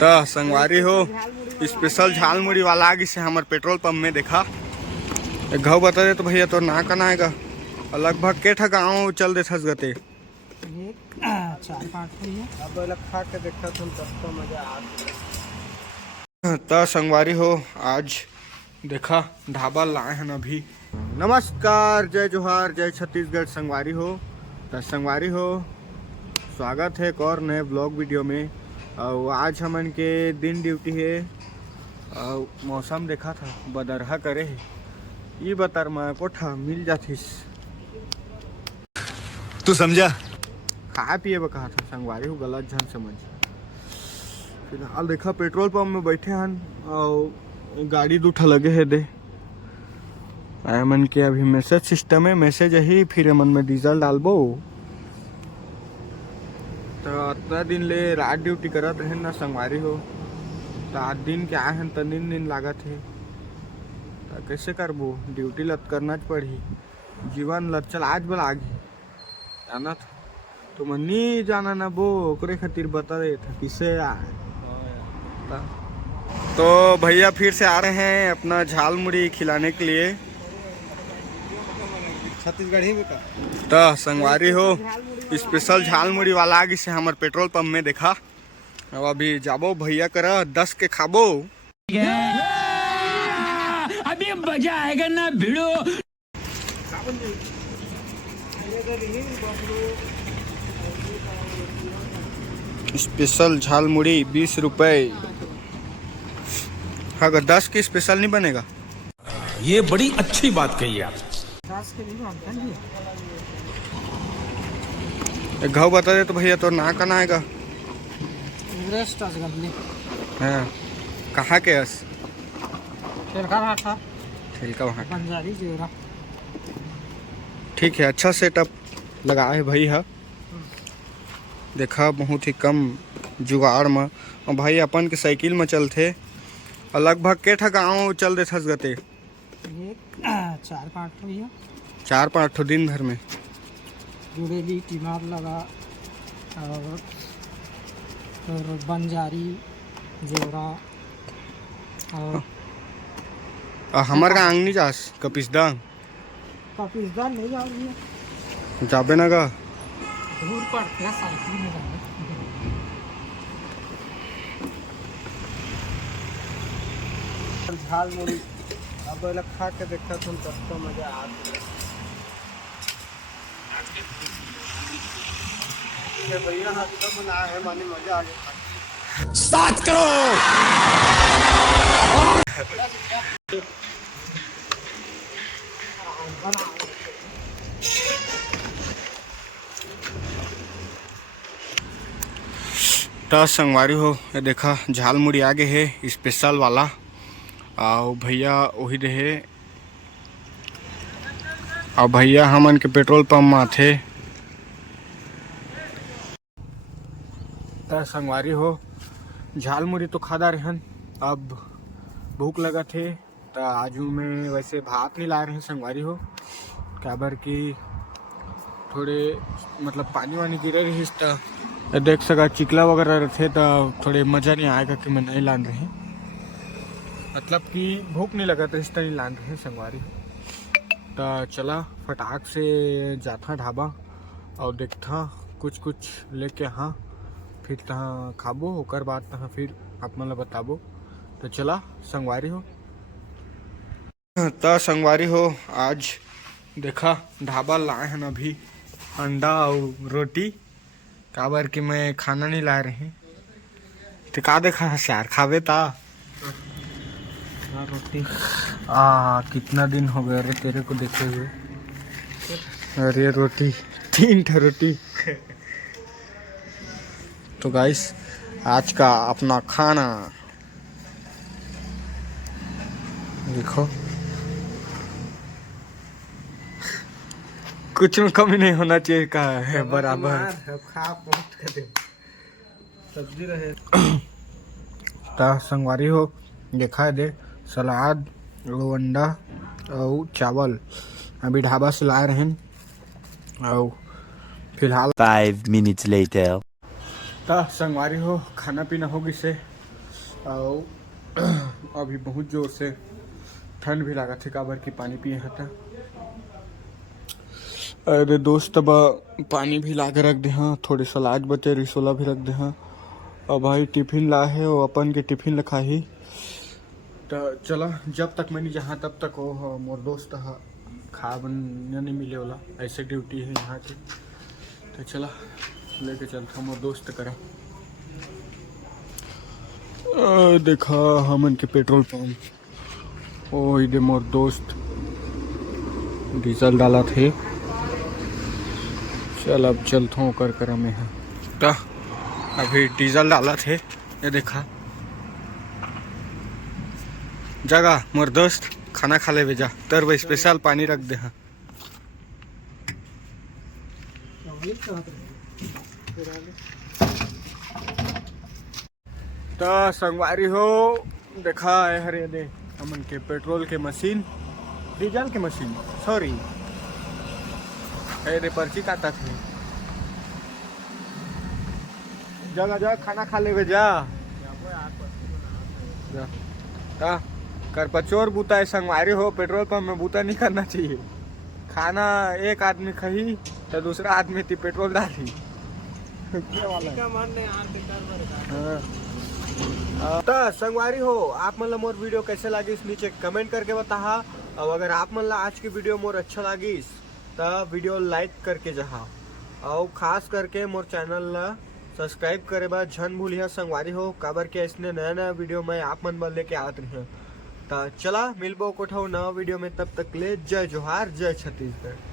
तो संगवारी हो स्पेशल झाल मुड़ी वाला आगे से हमारे पेट्रोल पंप में देखा एक घाव बता दे तो भैया तो ना कना आएगा लगभग के ठा गाँव चल दे थस गते 4-5 खा के देखा तुम तो मजा आ। तो संगवारी हो आज देखा ढाबा लाए हैं अभी। नमस्कार, जय जोहार, जय छत्तीसगढ़। संगवारी हो तो संगवारी हो स्वागत है एक और नए ब्लॉग वीडियो में। और आज हमन के दिन ड्यूटी है और मौसम देखा था बदरहा करे है ये बतर में कोठा मिल जातीस तू समझा खा पिए कहा था। संगवारी हो गलत झन समझ। फिलहाल देखा पेट्रोल पंप में बैठे हन और गाड़ी दूठा लगे है दे मन के अभी मैसेज सिस्टम है मैसेज ही फिर मन में डीजल डालबो। तो इतना दिन ले रात ड्यूटी करत रहे ना संगवारी हो तो आज दिन के आए हैं तो दिन लागत है तो कैसे करबो ड्यूटी लत करना पड़ी जीवन लत चल आज बल आगे जाना था तो मैं नहीं जाना ना वो ओकरे खातिर बता रहे थे किसे आए। तो भैया फिर से आ रहे हैं अपना झाल मुड़ी खिलाने के लिए छत्तीसगढ़ ही में का। तो संगवारी हो स्पेशल झाल मुड़ी वाला आगे से हमारे पेट्रोल पंप में देखा। अब अभी जाबो भैया करा 10 के खाबो अभी मजा आएगा ना भिड़ो। स्पेशल झाल मुड़ी 20 रुपए। अगर 10 की स्पेशल नहीं बनेगा। ये बड़ी अच्छी बात कही आप। एक घाव बता दे तो भैया तो ना कना आएगा। हाँ कहाँ के हस ठेलका वहाँ बंजारी जेवरा। ठीक है अच्छा सेटअप लगा है भाई है देखा बहुत ही कम जुगाड़ में। और भाई अपन के साइकिल में चलते और लगभग के ठा गाँव चल दे थस गते 4-5 ठो दिन भर में जुड़ेली टीमार लगा और बंजारी जेवरा और हमार का आंग नहीं जास कपिसदा नहीं जाओगे जाबे ना गा दूर पड़ते हैं साइकिल में जाने। झाल मुड़ी अब खा के देखा तुम तो मजा आ। भैया हाथ बना है मानी मजा आ गया। स्टार्ट करो। तो संगवारी हो ये देखा झाल मुड़ी आगे है स्पेशल वाला और भैया वही रहे और भैया हमन के पेट्रोल पंप में थे। तो संगवारी हो झाल मुड़ी तो खादा रहन अब भूख लगा थे तो आजू में वैसे भात नहीं ला रहे हैं संगवारी हो काबर की थोड़े मतलब पानी वानी गिरे रही तो देख सका चिकला वगैरह रहते तो थोड़े मज़ा नहीं आएगा कि मैं नहीं लान रहे मतलब कि भूख नहीं लगा तो इस तरह नहीं लान रहे संगवारी। तो चला फटाक से जाता ढाबा और देखता कुछ लेके हाँ फिर तहाँ खाबो होकर बाद तहाँ फिर आप मतलब बताबो। तो चला संगवारी हो तो संगवारी हो आज देखा ढाबा लाए हैं अभी अंडा और रोटी काबर कि मैं खाना नहीं ला रहे तो का देखा यार खावे ता रोटी कितना दिन हो गया रे तेरे को देखे हुए। अरे रोटी 3 ठो रोटी। तो गाइस आज का अपना खाना देखो कुछ में कमी नहीं होना चाहिए का है बराबर। खा पहुँच कर दे सब्जी रहे। तो संगवारी हो देखा है दे सलाद और अंडा और चावल अभी ढाबा से ला रहे हैं और फिलहाल 5 minutes later। तो संगवारी हो खाना पीना होगी से और अभी बहुत जोर से ठंड भी लगा थे काबर की पानी पिए था। अरे दोस्त अब पानी भी ला के रख दे हाँ, थोड़े सलाद बचे रिसोला भी रख दे हाँ। और भाई टिफिन ला है वो अपन के टिफिन रखा ही तो चला जब तक मैंने जहाँ तब तक वो मोर दोस्त हा खा बन नहीं मिले वाला ऐसे ड्यूटी है यहाँ की। तो चला लेके चलता मोर दोस्त करा। देखा हमन के पेट्रोल पंप ओ इधर मोर दोस्त डीजल डाला थे। चल अब चलता हूँ कर में है तो अभी डीजल डाला थे ये देखा जगह मोर दोस्त खाना खा ले भेजा तर वो स्पेशल पानी रख दे हाँ। तो संगवारी हो देखा है हरे दे हमन के पेट्रोल के मशीन डीजल के मशीन सॉरी अरे पर्ची काटा थे जगह जगह खाना खा ले जा कर पचोर बूता है संगवारी हो पेट्रोल पंप में बूता नहीं करना चाहिए। खाना एक आदमी खही तो दूसरा आदमी थी पेट्रोल डाली तो संगवारी हो आप मतलब मोर वीडियो कैसे लगी इस नीचे कमेंट करके बता। और अगर आप मतलब आज की वीडियो मोर अच्छा लगी तो वीडियो लाइक करके जहा और खास करके मोर चैनल ला सब्सक्राइब करे बा झन भूलिया संगवारी हो काबर के इसने नया नया वीडियो मैं आप मन बल लेके आत रही तो चला मिलबो कोठो नवा वीडियो में तब तक ले जय जोहार जय छत्तीसगढ़।